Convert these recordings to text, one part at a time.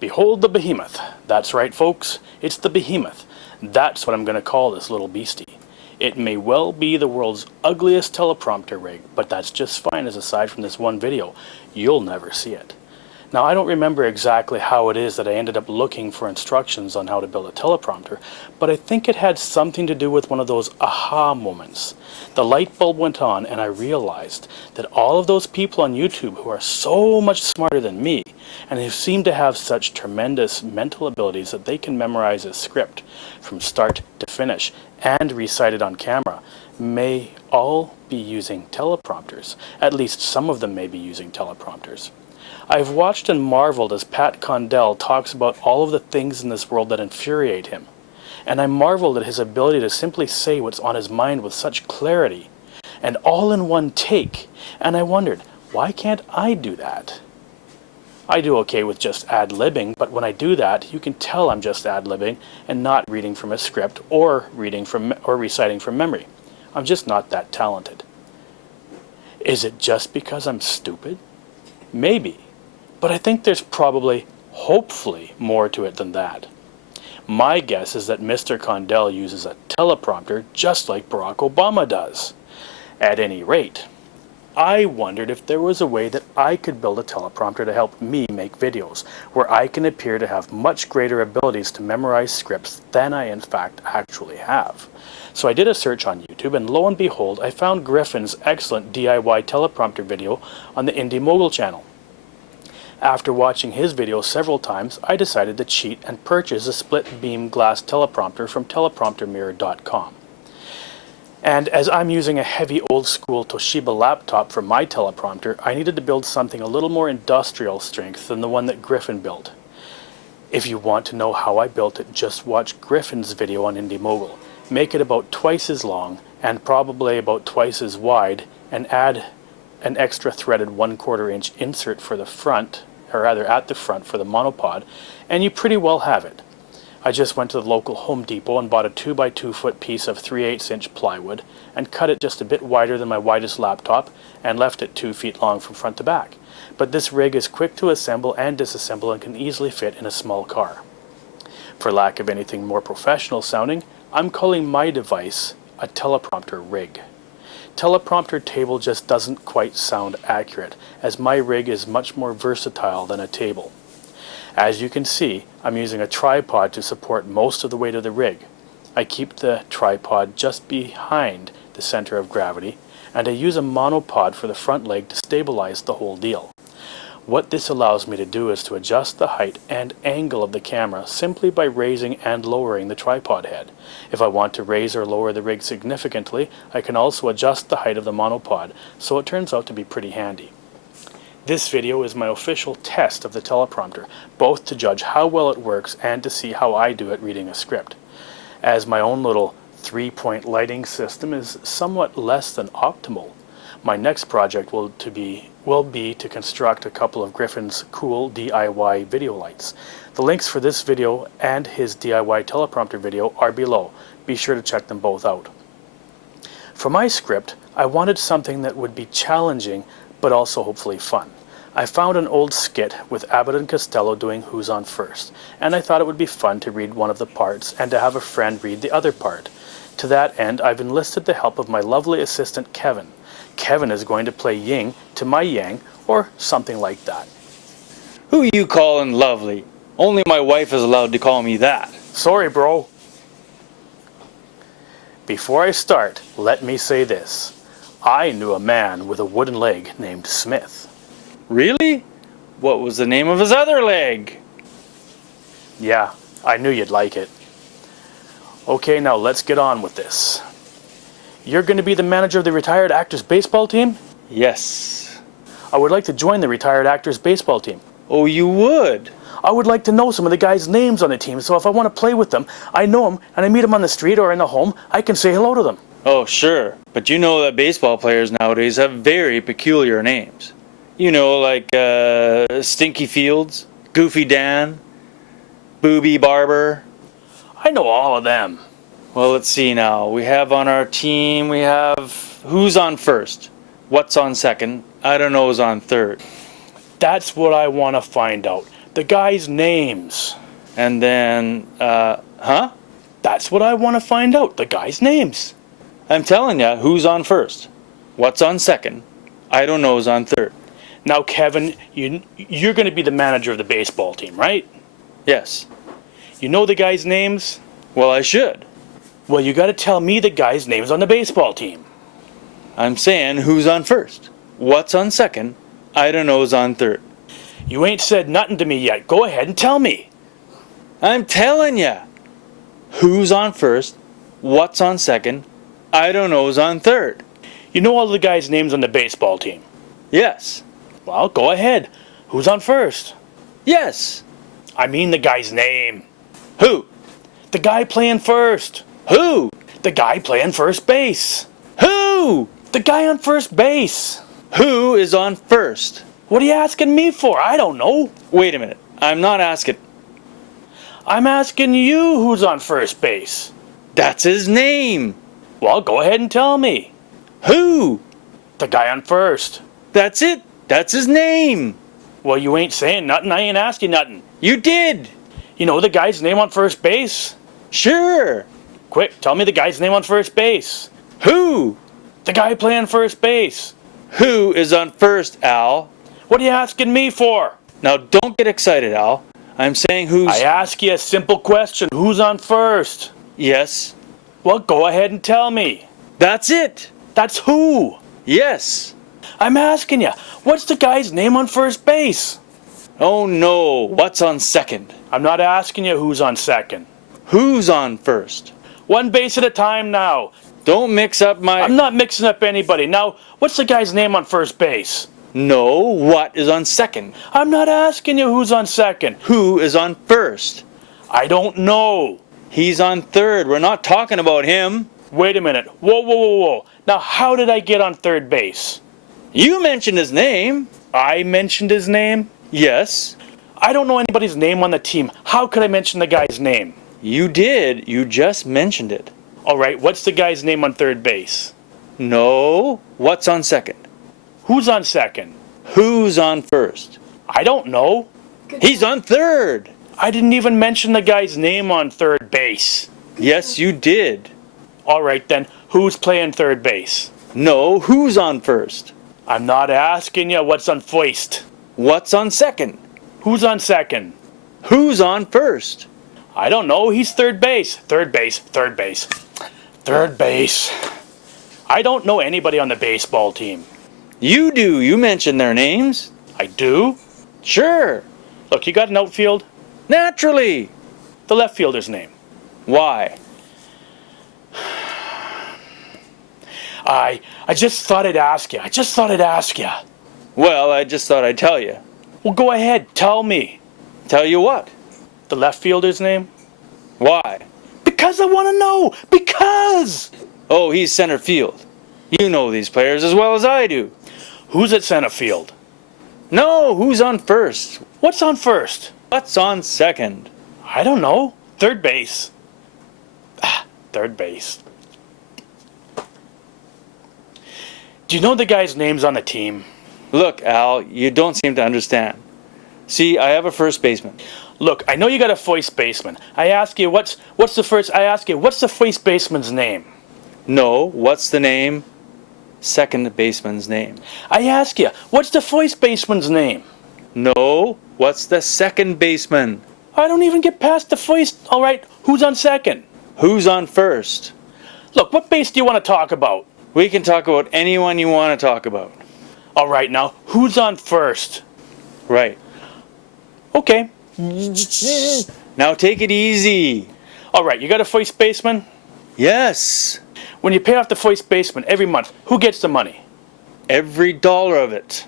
Behold the behemoth. That's right, folks. It's the behemoth. That's what I'm going to call this little beastie. It may well be the world's ugliest teleprompter rig, but that's just fine, as aside from this one video, you'll never see it. Now, I don't remember exactly how it is that I ended up looking for instructions on how to build a teleprompter, but I think it had something to do with one of those aha moments. The light bulb went on and I realized that all of those people on YouTube who are so much smarter than me and who seem to have such tremendous mental abilities that they can memorize a script from start to finish and recite it on camera may all be using teleprompters. At least some of them may be using teleprompters. I've watched and marveled as Pat Condell talks about all of the things in this world that infuriate him. And I marveled at his ability to simply say what's on his mind with such clarity, and all in one take. And I wondered, why can't I do that? I do okay with just ad-libbing, but when I do that, you can tell I'm just ad-libbing and not reading from a script or reciting from memory. I'm just not that talented. Is it just because I'm stupid? Maybe. But I think there's probably, hopefully, more to it than that. My guess is that Mr. Condell uses a teleprompter just like Barack Obama does. At any rate, I wondered if there was a way that I could build a teleprompter to help me make videos, where I can appear to have much greater abilities to memorize scripts than I in fact actually have. So I did a search on YouTube, and lo and behold, I found Griffin's excellent DIY teleprompter video on the Indy Mogul channel. After watching his video several times, I decided to cheat and purchase a split beam glass teleprompter from telepromptermirror.com. And as I'm using a heavy old school Toshiba laptop for my teleprompter, I needed to build something a little more industrial strength than the one that Griffin built. If you want to know how I built it, just watch Griffin's video on Indy Mogul. Make it about twice as long and probably about twice as wide, and add an extra threaded 1/4 inch insert for the front, or rather at the front for the monopod, and you pretty well have it. I just went to the local Home Depot and bought a 2x2 foot piece of 3/8 inch plywood and cut it just a bit wider than my widest laptop and left it 2 feet long from front to back. But this rig is quick to assemble and disassemble and can easily fit in a small car. For lack of anything more professional sounding, I'm calling my device a teleprompter rig. Teleprompter table just doesn't quite sound accurate, as my rig is much more versatile than a table. As you can see, I'm using a tripod to support most of the weight of the rig. I keep the tripod just behind the center of gravity, and I use a monopod for the front leg to stabilize the whole deal. What this allows me to do is to adjust the height and angle of the camera simply by raising and lowering the tripod head. If I want to raise or lower the rig significantly, I can also adjust the height of the monopod, so it turns out to be pretty handy. This video is my official test of the teleprompter, both to judge how well it works and to see how I do at reading a script. As my own little 3-point lighting system is somewhat less than optimal, my next project will be to construct a couple of Griffin's cool DIY video lights. The links for this video and his DIY teleprompter video are below. Be sure to check them both out. For my script, I wanted something that would be challenging but also hopefully fun. I found an old skit with Abbot and Costello doing Who's on First, and I thought it would be fun to read one of the parts and to have a friend read the other part. To that end, I've enlisted the help of my lovely assistant Kevin. Kevin is going to play yin to my yang, or something like that. Who you calling lovely? Only my wife is allowed to call me that. Sorry, bro. Before I start, let me say this. I knew a man with a wooden leg named Smith. Really? What was the name of his other leg? Yeah, I knew you'd like it. Okay, now let's get on with this. You're going to be the manager of the retired actors baseball team? Yes. I would like to join the retired actors baseball team. Oh, you would? I would like to know some of the guys' names on the team, so if I want to play with them, I know them, and I meet them on the street or in the home, I can say hello to them. Oh, sure. But you know that baseball players nowadays have very peculiar names. You know, like Stinky Fields, Goofy Dan, Booby Barber. I know all of them. Well, let's see now. We have on our team, we have who's on first, what's on second, I don't know who's on third. That's what I want to find out. The guys' names. And then, huh? That's what I want to find out. The guys' names. I'm telling you, who's on first? What's on second? I don't know's on third. Now, Kevin, you're going to be the manager of the baseball team, right? Yes. You know the guys' names? Well, I should. Well, you got to tell me the guys' names on the baseball team. I'm saying who's on first? What's on second? I don't know's on third. You ain't said nothing to me yet. Go ahead and tell me. I'm telling you. Who's on first? What's on second? I don't know's on third. You know all the guys' names on the baseball team? Yes. Well, go ahead. Who's on first? Yes. I mean the guy's name. Who? The guy playing first. Who? The guy playing first base. Who? The guy on first base. Who is on first? What are you asking me for? I don't know. Wait a minute. I'm not asking. I'm asking you who's on first base. That's his name. Well, go ahead and tell me. Who? The guy on first. That's it. That's his name. Well, you ain't saying nothing. I ain't asking nothing. You did. You know the guy's name on first base? Sure. Quick, tell me the guy's name on first base. Who? The guy playing first base. Who is on first, Al? What are you asking me for? Now don't get excited, Al. I'm saying who's... I ask you a simple question. Who's on first? Yes. Well, go ahead and tell me. That's it. That's who? Yes. I'm asking you, what's the guy's name on first base? Oh no, what's on second? I'm not asking you who's on second. Who's on first? One base at a time now. Don't mix up my... I'm not mixing up anybody. Now, what's the guy's name on first base? No, what is on second? I'm not asking you who's on second. Who is on first? I don't know. He's on third. We're not talking about him. Wait a minute. Whoa. Now, how did I get on third base? You mentioned his name. I mentioned his name? Yes. I don't know anybody's name on the team. How could I mention the guy's name? You did. You just mentioned it. All right, what's the guy's name on third base? No. What's on second? Who's on second? Who's on first? I don't know. He's on third. I didn't even mention the guy's name on third base. Yes, you did. All right, then, who's playing third base? No, who's on first? I'm not asking you what's on first. What's on second? Who's on second? Who's on first? I don't know. He's third base. Third base. I don't know anybody on the baseball team. You do. You mentioned their names. I do? Sure. Look, you got an outfield? Naturally. The left fielder's name. Why? I just thought I'd ask you. Well, I just thought I'd tell you. Well, go ahead. Tell me. Tell you what? The left fielder's name? Why? Because I want to know. Because! Oh, he's center field. You know these players as well as I do. Who's at center field? No, who's on first? What's on first? What's on second? I don't know. Third base. Third base. Do you know the guys' names on the team? Look, Al, you don't seem to understand. See, I have a first baseman. Look, I know you got a first baseman. I ask you, what's the first baseman's name? No, what's the name? Second baseman's name. I ask you, what's the first baseman's name? No, what's the second baseman? I don't even get past the first. All right, who's on second? Who's on first? Look, what base do you want to talk about? We can talk about anyone you want to talk about. All right, now, who's on first? Right. Okay. Now take it easy. All right, you got a first baseman? Yes. When you pay off the first baseman every month, who gets the money? Every dollar of it.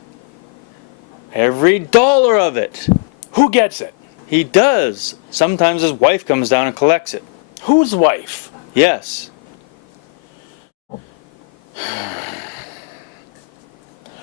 Every dollar of it. Who gets it? He does. Sometimes his wife comes down and collects it. Whose wife? Yes.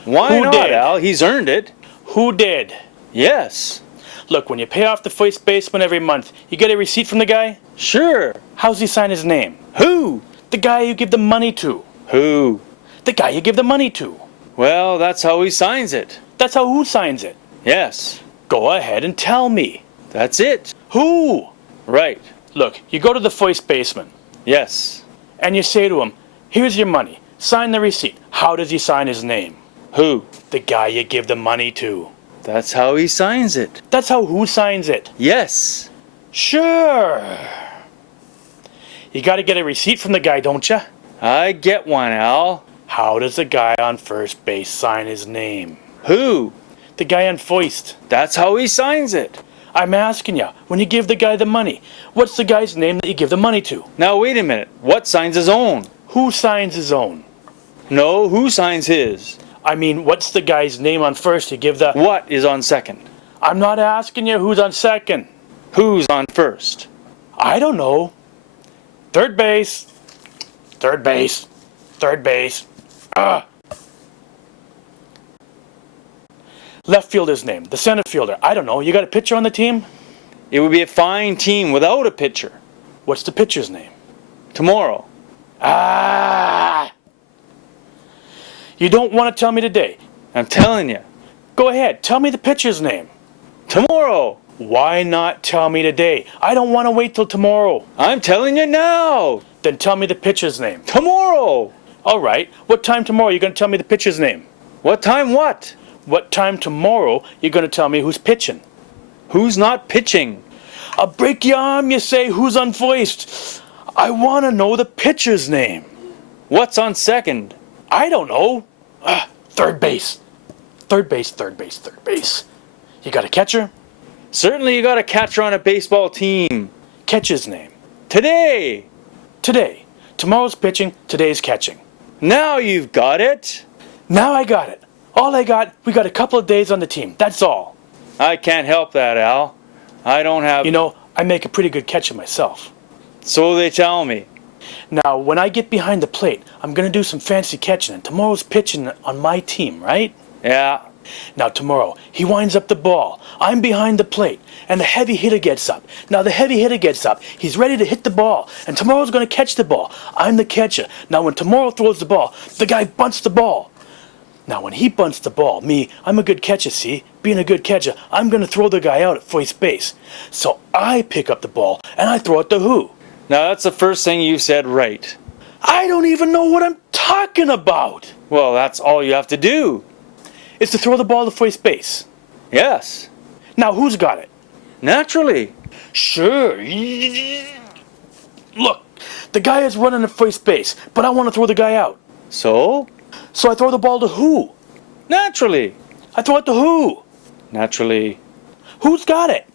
Why Who not, did? Al? He's earned it. Who did? Yes. Look, when you pay off the first baseman every month, you get a receipt from the guy? Sure. How's he sign his name? Who? The guy you give the money to. Who? The guy you give the money to. Well, that's how he signs it. That's how who signs it? Yes. Go ahead and tell me. That's it. Who? Right. Look, you go to the first baseman Yes. and you say to him, here's your money. Sign the receipt. How does he sign his name? Who? The guy you give the money to. That's how he signs it. That's how who signs it. Yes. Sure. You got to get a receipt from the guy, don't you? I get one, Al. How does the guy on first base sign his name? Who? The guy on first. That's how he signs it. I'm asking you, when you give the guy the money, what's the guy's name that you give the money to? Now wait a minute. What signs his own? Who signs his own? No, who signs his? I mean, what's the guy's name on first you give the... What is on second? I'm not asking you who's on second. Who's on first? I don't know. Third base. Third base. Third base. Left fielder's name. The center fielder. I don't know. You got a pitcher on the team? It would be a fine team without a pitcher. What's the pitcher's name? Tomorrow. You don't want to tell me today. I'm telling you. Go ahead. Tell me the pitcher's name. Tomorrow. Why not tell me today? I don't want to wait till tomorrow. I'm telling you now. Then tell me the pitcher's name. Tomorrow. All right. What time tomorrow you going to tell me the pitcher's name? What time what? What time tomorrow you going to tell me who's pitching? Who's not pitching? I'll break your arm, you say, who's on first. I want to know the pitcher's name. What's on second? I don't know. Third base. Third base, third base, third base. You got a catcher? Certainly you got a catcher on a baseball team. Catcher's name. Today. Today. Tomorrow's pitching, today's catching. Now you've got it. Now I got it. All I got, we got a couple of days on the team. That's all. I can't help that, Al. I don't have... You know, I make a pretty good catcher myself. So they tell me. Now, when I get behind the plate, I'm going to do some fancy catching, and tomorrow's pitching on my team, right? Yeah. Now, tomorrow, he winds up the ball. I'm behind the plate, and the heavy hitter gets up. Now, the heavy hitter gets up. He's ready to hit the ball, and tomorrow's going to catch the ball. I'm the catcher. Now, when tomorrow throws the ball, the guy bunts the ball. Now, when he bunts the ball, I'm a good catcher, see? Being a good catcher, I'm going to throw the guy out at first base. So I pick up the ball, and I throw it to who? Now, that's the first thing you said right. I don't even know what I'm talking about. Well, that's all you have to do. It's to throw the ball to first base. Yes. Now, who's got it? Naturally. Sure. Look, the guy is running at first base, but I want to throw the guy out. So? So I throw the ball to who? Naturally. I throw it to who? Naturally. Who's got it?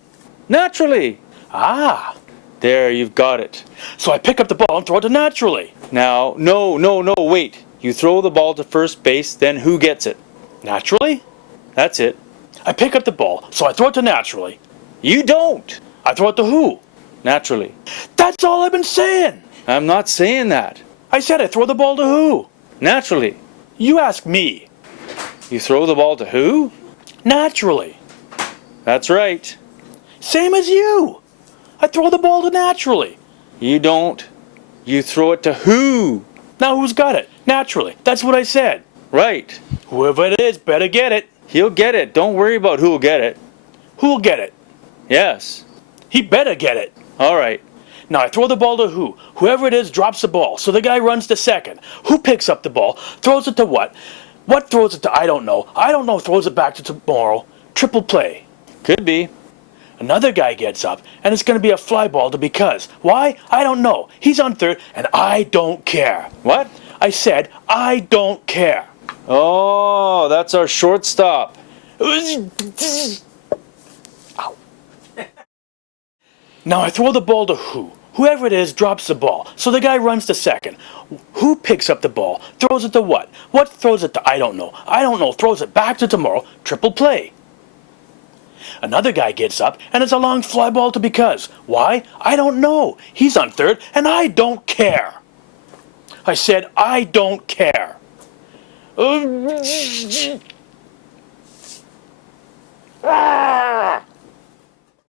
Naturally. Ah. There, you've got it. So I pick up the ball and throw it to naturally. Now, no, wait. You throw the ball to first base, then who gets it? Naturally? That's it. I pick up the ball, so I throw it to naturally. You don't. I throw it to who? Naturally. That's all I've been saying. I'm not saying that. I said I throw the ball to who? Naturally. You ask me. You throw the ball to who? Naturally. That's right. Same as you. I throw the ball to naturally. You don't. You throw it to who? Now who's got it? Naturally. That's what I said. Right. Whoever it is better get it. He'll get it. Don't worry about who'll get it. Who'll get it? Yes. He better get it. All right. Now I throw the ball to who? Whoever it is drops the ball, so the guy runs to second. Who picks up the ball? Throws it to what? What throws it to? I don't know. I don't know. Throws it back to tomorrow. Triple play. Could be. Another guy gets up, and it's going to be a fly ball to because. Why? I don't know. He's on third, and I don't care. What? I said, I don't care. Oh, that's our shortstop. Ow. Now I throw the ball to who? Whoever it is drops the ball, so the guy runs to second. Who picks up the ball? Throws it to what? What throws it to? I don't know. I don't know. Throws it back to tomorrow. Triple play. Another guy gets up, and it's a long fly ball to because. Why? I don't know. He's on third, and I don't care. I said, I don't care.